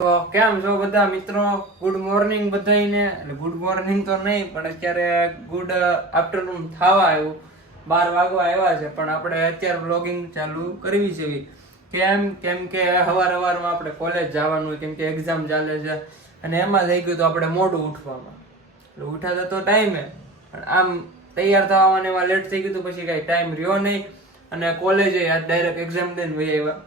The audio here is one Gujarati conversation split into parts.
તો કેમ છો બધા મિત્રો? ગુડ મોર્નિંગ બધાને. એટલે ગુડ મોર્નિંગ તો નહીં, પણ અત્યારે ગુડ આફ્ટરનૂન થવા આવ્યું. 12 વાગવા આવ્યા છે, પણ આપણે અત્યારે વ્લોગિંગ ચાલુ કરવી છે. કેમ કે સવારમાં આપણે કોલેજ જવાનું હોય, કેમ કે એક્ઝામ ચાલે છે, અને એમાં થઈ ગયું તો આપણે મોડું ઉઠવામાં. એટલે ઉઠાતા તો ટાઈમે, પણ આમ તૈયાર થવામાં એમાં લેટ થઈ ગયું તો પછી કાંઈ ટાઈમ રહ્યો નહીં. અને કોલેજે આજ ડાયરેક્ટ એક્ઝામ દઈને વહી આવ્યા.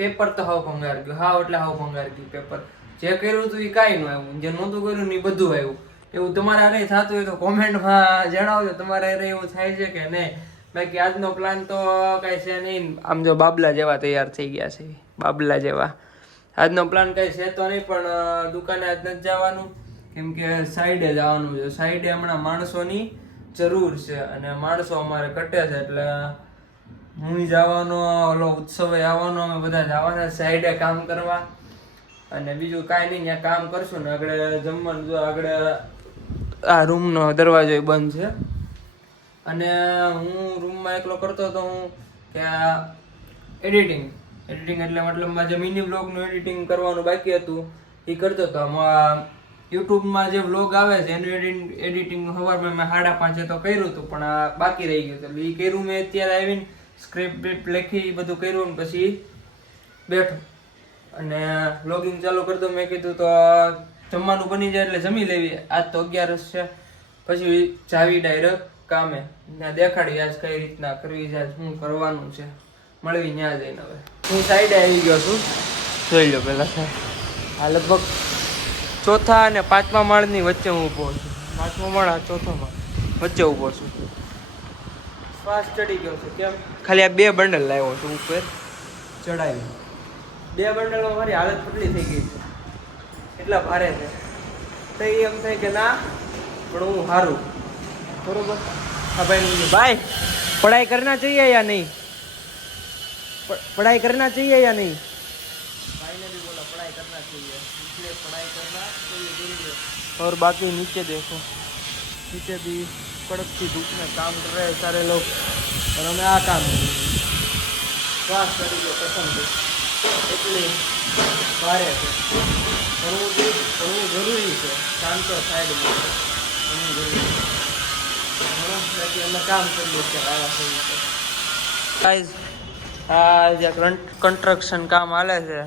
પેપર તો હાવ ભંગાર ગયું, હાવ ભંગાર ગયું પેપર. જે કર્યું હતું એ કાંઈ ન આવ્યું, જે નહોતું કર્યું એ બધું આવ્યું. એવું તમારે હારે થતું હોય તો કોમેન્ટમાં જણાવજો, તમારે હારે એવું થાય છે કે નહીં. બાકી આજનો પ્લાન તો કાંઈ છે નહીં. આમ જો બાબલા જેવા તૈયાર થઈ ગયા છે, બાબલા જેવા. આજનો પ્લાન કાંઈ છે તો નહીં, પણ દુકાને આજ નથી જવાનું, કેમ કે સાઈડે જવાનું છે. સાઈડે હમણાં માણસોની જરૂર છે, અને માણસો અમારે ઘટે છે, એટલે હું જવાનો, ઓલો ઉત્સવે આવવાનો, અમે બધા જવાના સાઈડે કામ કરવા. અને બીજું કાંઈ નહીં, ત્યાં કામ કરશું ને આગળ જમવાનું. જો આગળ આ રૂમનો દરવાજો બંધ છે, અને હું રૂમમાં એકલો કરતો હતો. હું કે એડિટિંગ એટલે મતલબમાં જે મિની વ્લોગનું એડિટિંગ કરવાનું બાકી હતું એ કરતો હતો. યુટ્યુબમાં જે વ્લોગ આવે છે એનું એડિટિંગ સવારમાં મેં 5:30 તો કર્યું હતું, પણ આ બાકી રહી ગયું. એટલે એ કર્યું મેં અત્યારે આવીને, સ્ક્રિપ્ટ લખી બધું કર્યું ને પછી બેઠો અને વ્લોગિંગ ચાલુ કરી દઉં. મેં કીધું તો જમવાનું બની જાય એટલે જમી લેવી. આજ તો 11 છે, પછી જાવી ડાયરેક્ટ કામે. ત્યાં દેખાડી આજ કઈ રીતના કરવી છે, શું કરવાનું છે, મળવી ત્યાં જઈને. હવે હું સાઈડે આવી ગયો છું, જોઈ લો પેલા. આ લગભગ 4થા અને 5મા માળની વચ્ચે હું ઊભો છું. 5મો માળ, 4થો માળ વચ્ચે ઊભો છું. શ્વાસ ચડી ગયો છે. કેમ? ખાલી આ 2 બંડલ લાવ્યો છું ઉપર ચડાવી. 2 બંડલમાં મારી હાલત પતલી થઈ ગઈ છે, એટલા ભારે છે. તો એમ થાય કે ના, પણ હું હારું. બરોબર? હા ભાઈ, પढ़ाई करना चाहिए या नहीं? पढ़ाई करना चाहिए या नहीं? भाई ने भी बोला पढ़ाई करना चाहिए, इसलिए पढ़ाई करना चाहिए जरूरी है. और बाकी नीचे देखो, नीचे भी कड़कती धूप में काम कर रहे हैं सारे लोग, और हमें आ काम श्वास चढ़ी गयो कसम से, એટલે ભારે છે. ભણવું જરૂરી છે. શાંતો સાઈડમાં ભણવું જરૂરી છે. બાકી અમે કામ કરીએ છીએ આવા થઈ છે. આ જે કન્સ્ટ્રક્શન કામ હાલે છે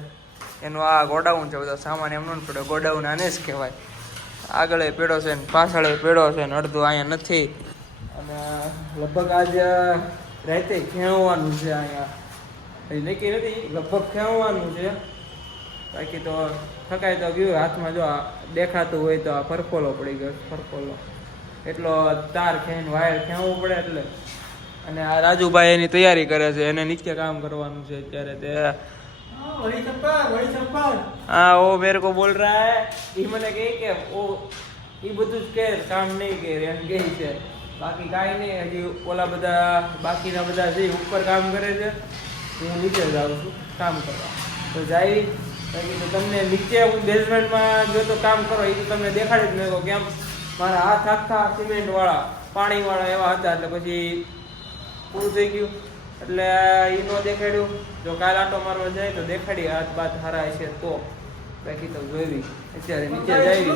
એનું આ ગોડાઉન છે. બધો સામાન એમનો જ પડ્યો, ગોડાઉન આને જ કહેવાય. આગળ પેડો છે ને પાછળ પેડો છે ને અડધું અહીંયા નથી. અને લગભગ આજ રાતે ખેવવાનું છે. અહીંયા નક્કી નથી, લગભગ ખેવવાનું છે. બાકી તો થકાય તો ગયું. હાથમાં જો દેખાતું હોય તો આ ફરફોલો પડી ગયો, ફરફોલો. એટલો તાર ખેંચીને વાયર ખેંચવું પડે એટલે. અને આ રાજુભાઈ એની તૈયારી કરે છે, એને નીચે કામ કરવાનું છે અત્યારે. તે हाँ वो मेरे को बोल रहा है, ये મને કહે કે ઓ એ બધું જ કે કામ નહીં કરે એમ કહે છે. બાકી કાંઈ નહીં. હજી ઓલા બધા બાકીના બધા જે ઉપર કામ કરે છે, હું નીચે જાઉં છું કામ કરવા. તો જાય બાકી તો તમને નીચે હું બેઝમેન્ટમાં જો તો કામ કરો એ તો તમને દેખાડી જ નહીં. કેમ મારા હાથ આખા સિમેન્ટવાળા પાણીવાળા એવા હતા, એટલે પછી પૂરું થઈ ગયું. એટલે એ ન દેખાડ્યું. જો કાલ આટો મારવા જાય તો દેખાડી હાથ બાત હારા છે તો. બાકી તો જોઈ અત્યારે નીચે જાય.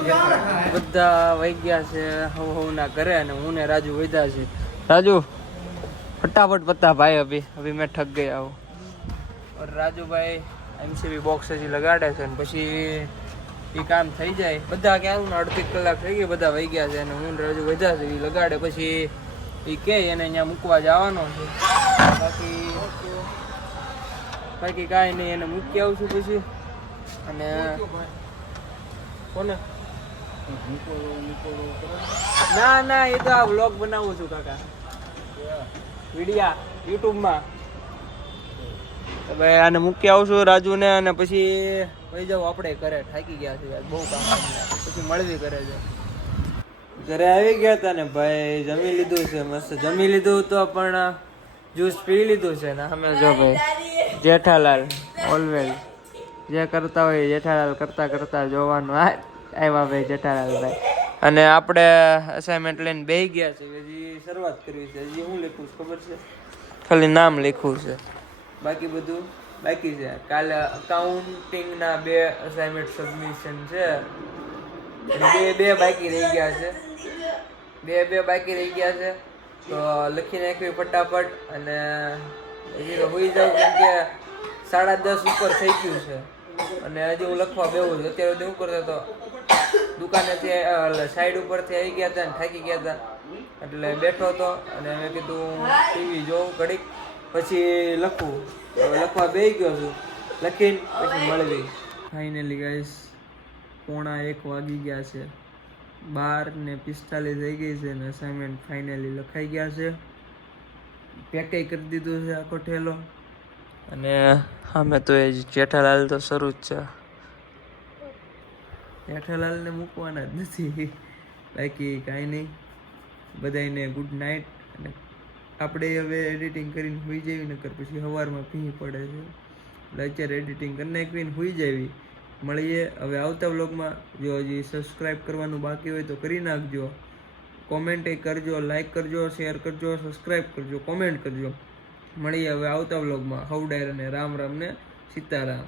બધા વહી ગયા છે હવના ઘરે, અને હું ને રાજુ વધ્યા છે. રાજુ ફટાફટ પત્તા ભાઈ, અભી મેં ઠગ ગયા હું. और રાજુ ભાઈ એમસીબી બોક્સ હજી લગાડે છે, ને પછી એ કામ થઈ જાય. બધા ક્યાં અડધી કલાક થઈ ગઈ, બધા વહી ગયા છે, અને હું રાજુ વધ્યા છે. એ લગાડે પછી એ કે એને અહીંયા મૂકવા જવાનો છે. બાકી કાંઈ નહીં, એને મૂકી આવશું પછી. અને કોને ના એ તો આ વ્લોગ બનાવું છું કાકા, વિડિયા યુટ્યુબમાં. હવે આને મૂકી આવશું રાજુને, અને પછી વહી જાવ આપણે ઘરે. થાકી ગયા છે બહુ કામ, પછી મળવી કરે છે. ઘરે આવી ગયા હતા ને ભાઈ, જમી લીધું છે, મસ્ત જમી લીધું તો, પણ જ્યુસ પી લીધું છે ને. અમે જો ભાઈ જેઠાલાલ ઓલવેઝ જે કરતા હોય જેઠાલાલ કરતા જોવાનું. આવ્યા ભાઈ જેઠાલાલ ભાઈ. અને આપણે અસાઇનમેન્ટ લઈને બેસી ગયા છે. હજી શરૂઆત કરવી છે. હજી હું લખું ખબર છે? ખાલી નામ લખવું છે, બાકી બધું બાકી છે. કાલે અકાઉન્ટિંગના 2 અસાઇનમેન્ટ સબમિશન છે, બે બાકી રહી ગયા છે. બે બાકી રહી ગયા છે, તો લખી નાખવી ફટાફટ. અને હજી તો હોઈ જાવ, કેમ કે 10:30 ઉપર થઈ ગયું છે અને હજી હું લખવા બેવું છું. અત્યારે શું કરતો હતો, દુકાનેથી સાઈડ ઉપરથી આવી ગયા હતા ને થાકી ગયા હતા, એટલે બેઠો હતો અને મેં કીધું ટીવી જોઉં ઘડીક પછી લખું. હવે લખવા બેસી ગયો છું, લખીને પછી મળવી. ફાઇનલી ગાઈસ 1:45 વાગી ગયા છે, 12:45 થઈ ગઈ છે અને અસાઇનમેન્ટ ફાઇનલી લખાઈ ગયા છે. પેકે કરી દીધું છે આખો ઠેલો. અને અમે તો એ જેઠાલાલ તો શરૂ જ છે. જેઠાલાલને મૂકવાના જ નથી. બાકી કાંઈ નહીં, બધાને ગુડ નાઇટ. અને આપણે હવે એડિટિંગ કરીને હોઈ જઈએ, નકર પછી સવારમાં ભીં પડે છે. એટલે અત્યારે એડિટિંગ કરી નાખીને હોઈ જાવી. મળીએ હવે આવતા વ્લોગમાં. જો હજી સબસ્ક્રાઈબ કરવાનું બાકી હોય તો કરી નાખજો. કોમેન્ટ કરજો, લાઈક કરજો, શેર કરજો, સબસ્ક્રાઈબ કરજો, કોમેન્ટ કરજો. મળીએ હવે આવતા વ્લોગમાં. હવડાર અને રામ રામ ને સીતારામ.